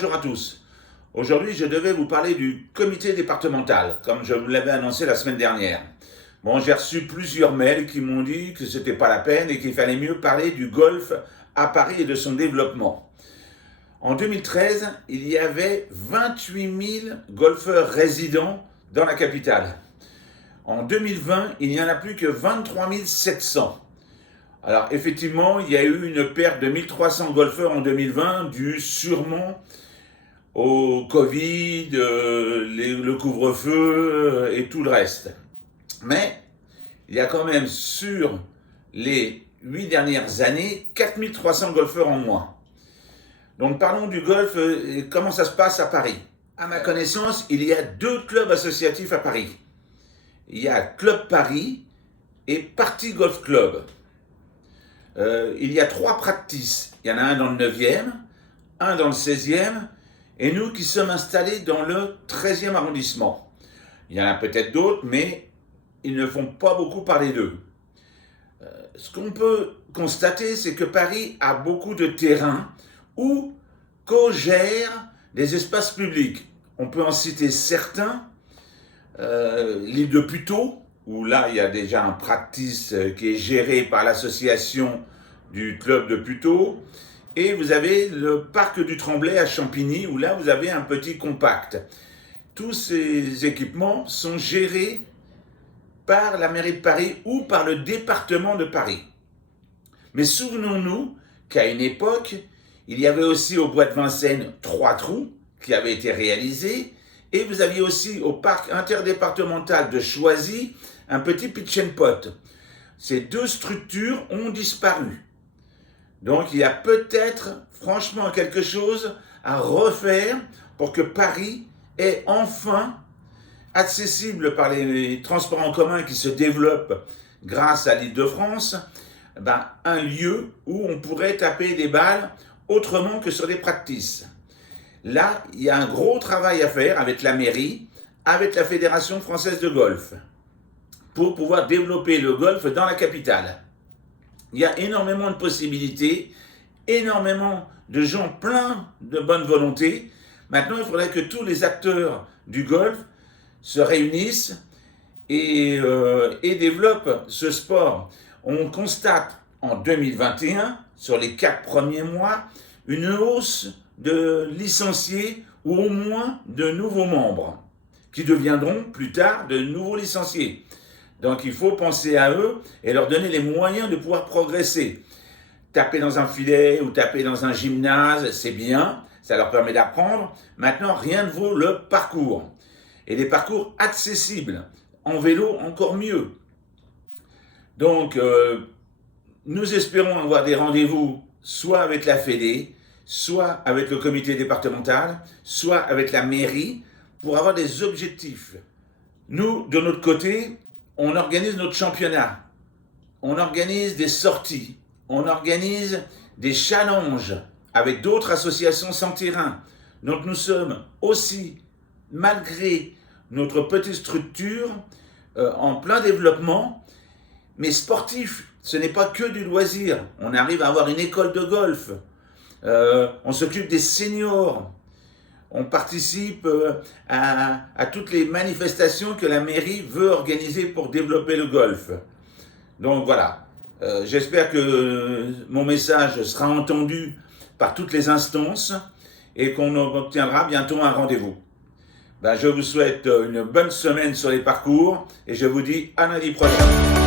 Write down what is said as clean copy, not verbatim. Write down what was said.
Bonjour à tous. Aujourd'hui, je devais vous parler du comité départemental, comme je vous l'avais annoncé la semaine dernière. Bon, j'ai reçu plusieurs mails qui m'ont dit que c'était pas la peine et qu'il fallait mieux parler du golf à Paris et de son développement. En 2013, il y avait 28 000 golfeurs résidents dans la capitale. En 2020, il n'y en a plus que 23 700. Alors effectivement, il y a eu une perte de 1300 golfeurs en 2020, due sûrement au Covid, le couvre-feu et tout le reste. Mais il y a quand même sur les 8 dernières années, 4300 golfeurs en moins. Donc parlons du golf et comment ça se passe à Paris. À ma connaissance, il y a 2 clubs associatifs à Paris. Il y a Club Paris et Party Golf Club. Il y a 3 practices. Il y en a un dans le 9e, un dans le 16e, et nous qui sommes installés dans le 13e arrondissement. Il y en a peut-être d'autres, mais ils ne font pas beaucoup parler d'eux. Ce qu'on peut constater, c'est que Paris a beaucoup de terrains où co-gèrent des espaces publics. On peut en citer certains. L'île de Puteaux, où là il y a déjà un practice qui est géré par l'association du club de Puteaux, et vous avez le parc du Tremblay à Champigny, où là vous avez un petit compact. Tous ces équipements sont gérés par la mairie de Paris ou par le département de Paris. Mais souvenons-nous qu'à une époque, il y avait aussi au bois de Vincennes 3 trous qui avaient été réalisés, et vous aviez aussi au parc interdépartemental de Choisy un petit pitch and pot. Ces 2 structures ont disparu. Donc il y a peut-être franchement quelque chose à refaire pour que Paris est enfin accessible par les transports en commun qui se développent grâce à l'Île-de-France, un lieu où on pourrait taper des balles autrement que sur des practices. Là, il y a un gros travail à faire avec la mairie, avec la Fédération française de golf, pour pouvoir développer le golf dans la capitale. Il y a énormément de possibilités, énormément de gens pleins de bonne volonté. Maintenant, il faudrait que tous les acteurs du golf se réunissent et développent ce sport. On constate en 2021, sur les 4 premiers mois, une hausse de licenciés ou au moins de nouveaux membres qui deviendront plus tard de nouveaux licenciés. Donc il faut penser à eux et leur donner les moyens de pouvoir progresser. Taper dans un filet ou taper dans un gymnase, c'est bien, ça leur permet d'apprendre. Maintenant, rien ne vaut le parcours. Et des parcours accessibles. En vélo, encore mieux. Donc, nous espérons avoir des rendez-vous soit avec la Fédé, soit avec le comité départemental, soit avec la mairie, pour avoir des objectifs. Nous, de notre côté, on organise notre championnat, on organise des sorties, on organise des challenges avec d'autres associations sans terrain. Donc nous sommes aussi, malgré notre petite structure, en plein développement, mais sportif. Ce n'est pas que du loisir. On arrive à avoir une école de golf. On s'occupe des seniors. On participe à toutes les manifestations que la mairie veut organiser pour développer le golf. Donc voilà, j'espère que mon message sera entendu par toutes les instances et qu'on obtiendra bientôt un rendez-vous. Je vous souhaite une bonne semaine sur les parcours et je vous dis à lundi prochain.